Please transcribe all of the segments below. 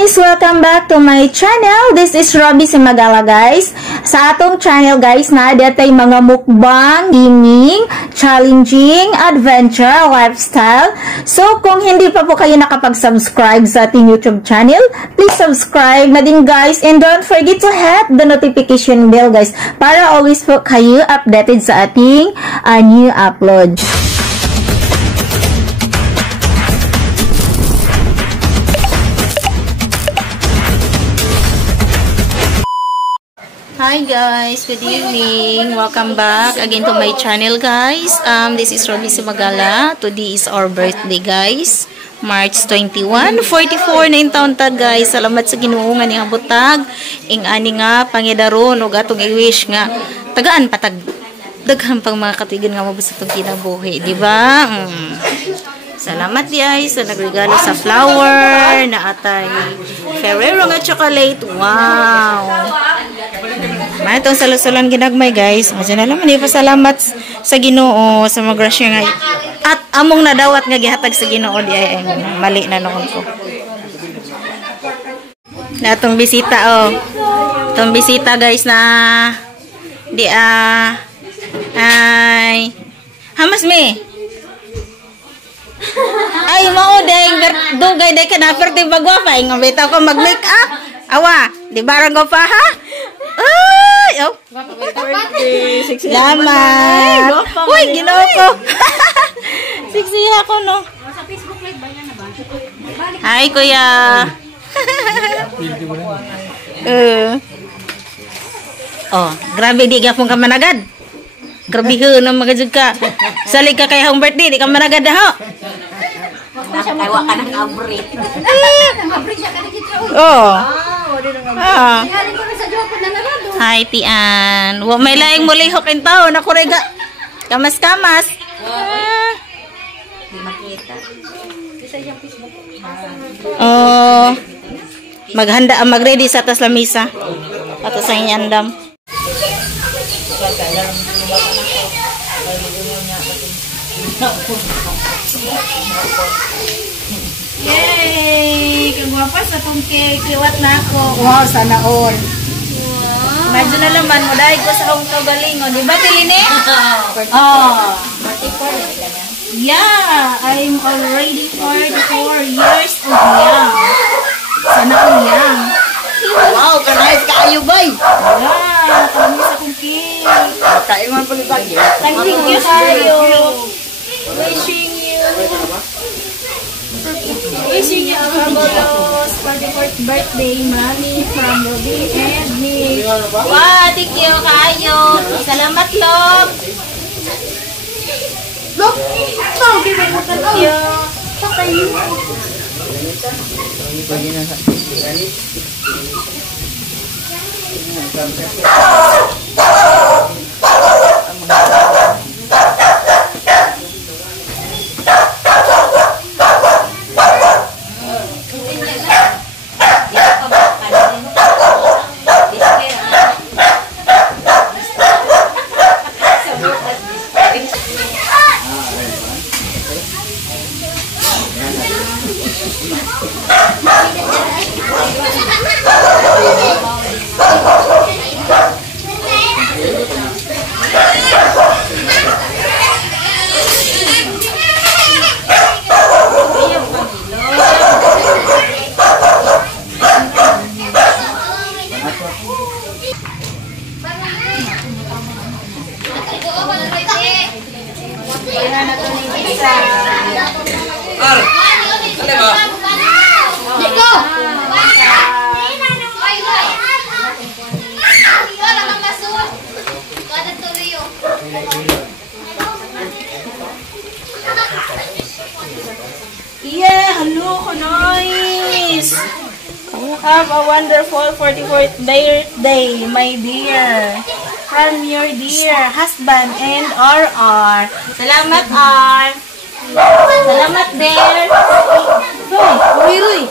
guys! Welcome back to my channel. This is Robby Simagala guys. Sa atong channel guys na datay mga mukbang, gaming, challenging, adventure, lifestyle. So kung hindi pa po kayo nakapag-subscribe sa ating YouTube channel, please subscribe na din guys. And don't forget to hit the notification bell guys para always po kayo updated sa ating new upload. Hi guys, good evening. Welcome back again to my channel guys. This is Robby Simagala. Today is our birthday guys. March 21, 44 na yung taon tag guys. Salamat sa Ginoo nga ning butag. Ing ani nga pangidaron ug atong i-wish nga tagaan patag daghan pang mga katigan nga mabasa tong kinabuhi, di ba? Salamat guys sa nagregalo sa flower na atay Ferrero nga chocolate. Wow. Man itong salusulan ginagmay guys. Masya na lang pasalamat sa Ginoo sa mga grasya nga at among nadawat nga gihatag sa Ginoo di ay mali na noon ko. Na itong bisita Itong bisita guys na di ay hamas me. Ay mao dugay day kana perti bagwapa ay ngabitaw ko mag-make up. Awa, di barang ko pa ha? Ay, birthday. Salamat. Uy, Ginoo ko. Sexy ako no. Sa Facebook live ba yan na ba? Hi kuya. Grabe di gyapon ka managad. Grabe ho na magajud ka. Salig ka kay hong birthday di ka managad ha. Kaiwa ka ng abrit. Abrit siya ka na dito. Hi, Pian. Wa may laing mulihok in taon. Ako rega. Kamas-kamas. Di makita. Maghanda, mag-ready sa atas lamisa. Atas ang inyandam. Yay! Kagwapa sa itong kiwat na ako. Wow, sana all. Wow. Medyo na laman mo dahil ko sa akong kagalingon. Di ba, Tiline? Yeah, I'm already 44 years old young. Sana all young. Wow, kanayos kaayo bay. Yeah, kami sa akong cake. Kain man pala tayo. Thank you kayo. Wishing you a fabulous 44th birthday, Mommy, from Robby and me. Wow, thank you kayo. Salamat, Log. Log? Thank you. Yeah, hello, nice. Have a wonderful 44th birthday, my dear. From your dear husband and RR. Salamat, R. Salamat, dear. Ruy.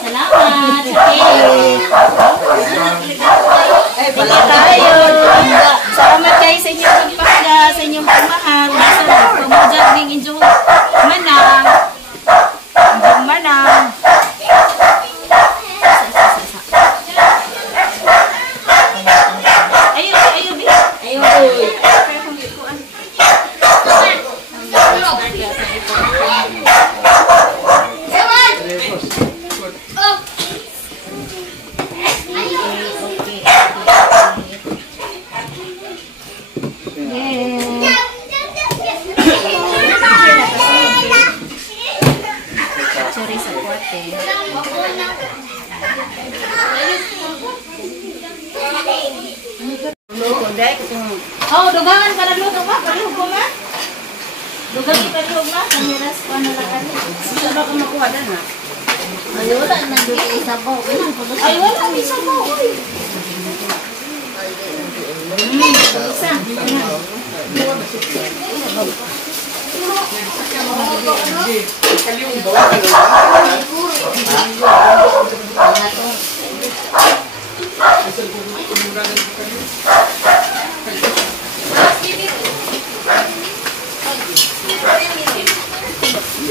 Salamat. Tayo. Salamat kayo sa inyong pagpasya, sa inyong pagmahal. Pagmudyan ng inyong manang. sorry sa kuwate. Oh, dugangan ka na luto ba? Kalihog ko nga? Dugangan ka na ba? Kamiras ko na lang. Saan ba ka makuha na ha? Ay, wala na dito isabaw. Ay, wala na isabaw. Isa. Hindi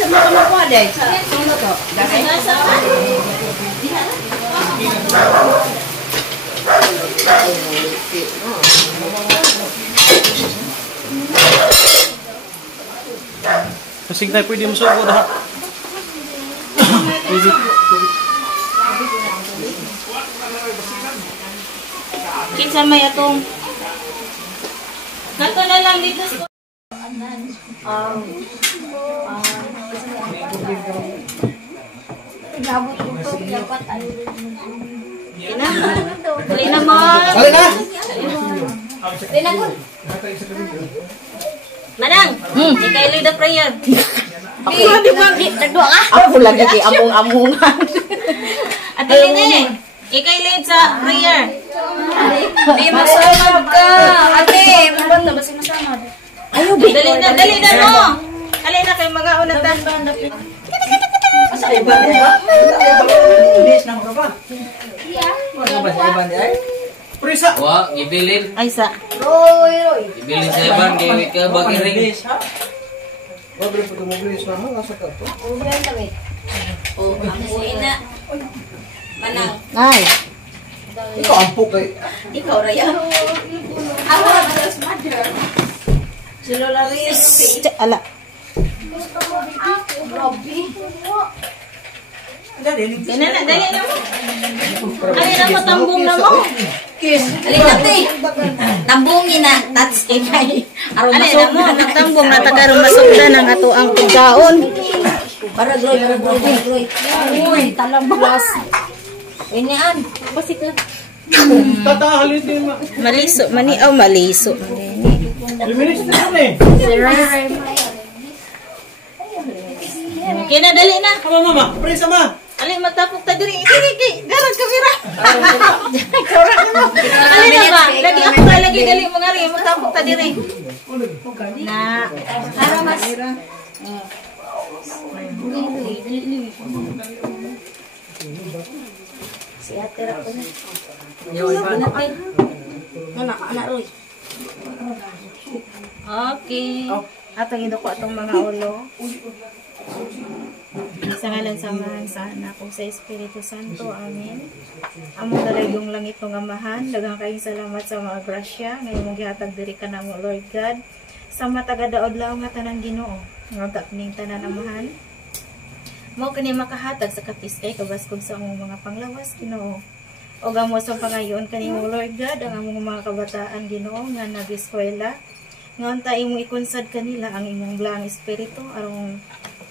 mo ka makuha dahil. Sino to? Dahil? Kasing tayo pwede masuko dah. Kinsa may atong kato na lang dito sa Lina mo. Lina mo. Manang, ikay lead the prayer. Ako di ba nagduwa ka? Ako lagi kay among-amungan. Ate Lina, ikay lead sa prayer. Di masamad ka. Ate, mabanda ba si masamad? Ayaw, Dali na mo. Alay na kay mga unatan. Asa iba, di ba? Bilis na mo ba? Wala ba sa iba di ay? Prisa. Wah, gibilin. Ay sa. Gibilin sa iban, gawin ka bagiring. Bilis ha. Wag rin po tumubilis na ha. Asa ka to? Oh, ang ina. Manang. Ay. Ikaw ampok kay. Ikaw, Raya. Ako na mas mother. Si Lola Riz. Ala. Dali na mo. Alay na mo, tambong na mo. Alikate. Tambungin na. That's ikay. Aron Alay na masok mo, na. nagtambong na tagarong masukdan ang ato ang pagkaon. Para gloy. Uy, talabas. Inaan. Pasik na. Tatahalin din ma. Maliso, maliso. Luminis na kami. Kaya na, dali na. Ama mama, prisa ma. Alay, magtapok ta diri. Diri, darag kamera. Alay na ba? Lagi ako ka, lagi gali mga rin. Magtapok ta diri. Na. Para mas. Si ate ra ko na. Anak, Roy. Okay. Atong ido ko atong mga ulo. Sa ngalan samahan sa anak ko sa Espiritu Santo. Amen. Among dalayong langit ng amahan, daghang kayong salamat sa mga grasya ngayon mong gihatag diri ka namo, Lord God. Sa matagadaod lang nga tanan Ginoo, nga gapning tanan amahan. Mao kini makahatag sa kapis-ay kabaskog sa among mga panglawas Ginoo. O gamo sa pangayon kanimo, Lord God, ang among mga kabataan Ginoo nga nag-eskwela. Ngayon ta imong ikunsad kanila ang imong blang espiritu aron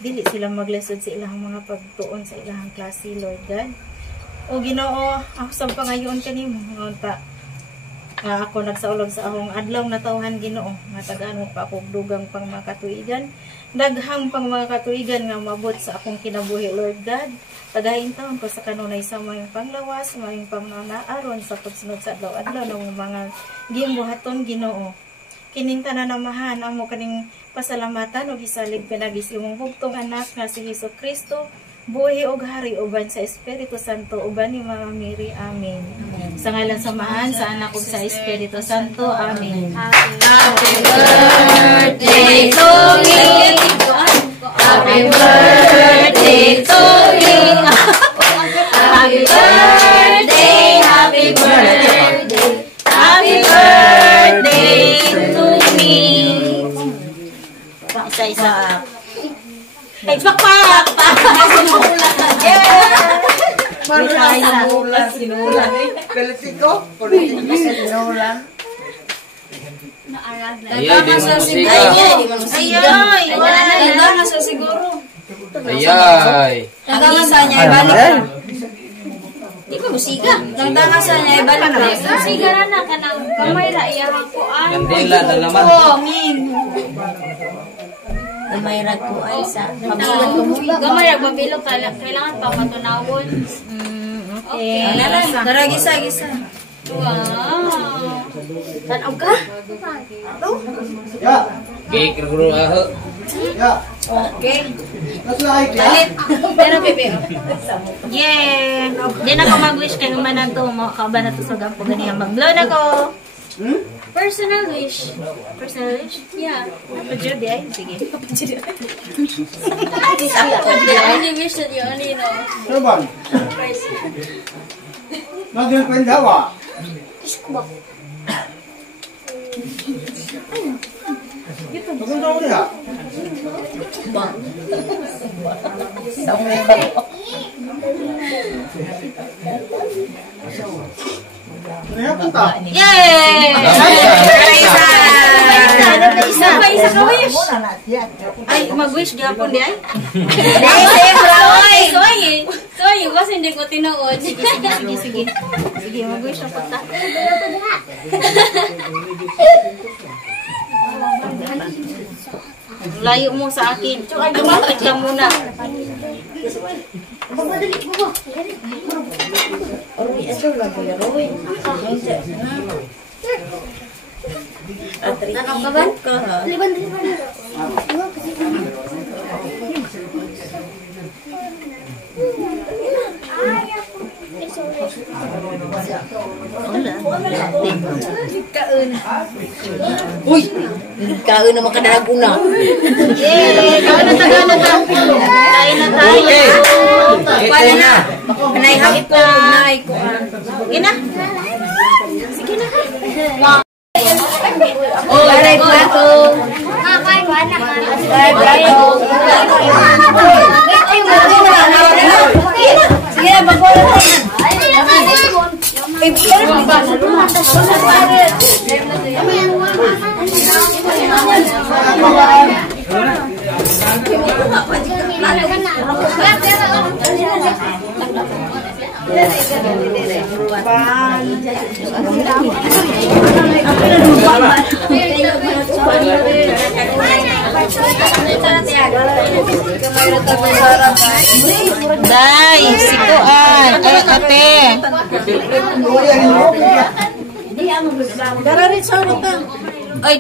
dili sila maglisod sa ilang mga pagtuon sa ilang klase, Lord God. O Ginoo, ako sa pangayon kanimo ngayon ta ako nagsaulog sa akong adlaw na tawhan Ginoo nga tagaan mo pa ako dugang pang mga katuigan, daghang pang mga katuigan nga mabot sa akong kinabuhi, Lord God. Tagahin taon ko sa kanunay sa mga panglawas, mga pamnanaaron sa pagsunod sa adlaw-adlaw ng mga gimbuhaton Ginoo. Kining tananamahan amo kaning pasalamatan ug isalig pinagis imong bugtong anak nga si Hesukristo, buhi ug hari uban sa Espiritu Santo uban ni Mama Mary. Amen. Sa ngalan samahan sa anak ug sa Espiritu Santo. Amen. Happy birthday to you. Happy birthday to you. Happy birthday, happy birthday. Happy birthday to me. Isa-isa. Hey, pakpak! Sinulan. Politiko sa sinulan. Iya, di musika. Ay, wala na sa siguro. Ayay. Ang isa niya ibalik ka. Di ba musiga? Ang tangasa niya ibalik ka. Sigara na ka ng kamay ra iyahang kuan. Kandila na naman. Oo, min. May rag ko ay sa mabilog ko mo. Gamay ra mabilog kailangan pa matunawon. Okay. Tara gisa. Wow. Tanaw ka? Ya. Cake ro aho. Ya. Okay. Naslay ka. Palit. Pero bebe. Yeah! Di na ko mag-wish kayo man na to. Makakaba na to sa gampo ganyan. Mag-blow na ko. Personal wish. Personal wish? Yeah. Papadyo di ay? Sige. The only wish that you only know. Ano ba? Nandun ko yung dawa. Pagpunta ko niya. Kaya punta. Yay! Isa ka wish. Ay, mag-wish gyapon di ay? Soy, was hindi ko tinuod. Sige. Sige, mag-wish na punta. Layo mo sa akin. Lumapit ka muna. Tanaw ka ba? Uy! Kaon naman ka na. Yay! Kain na tayo. Kain na tayo. Pwede na. Panay hapon. Panay ko. Gina. Sige na. Oh, aray plato. Aray plato. Sige na, bago Day, sikuan. Ay, ate. Kuya, hindi mo. Dara rin sa ulit. Oy,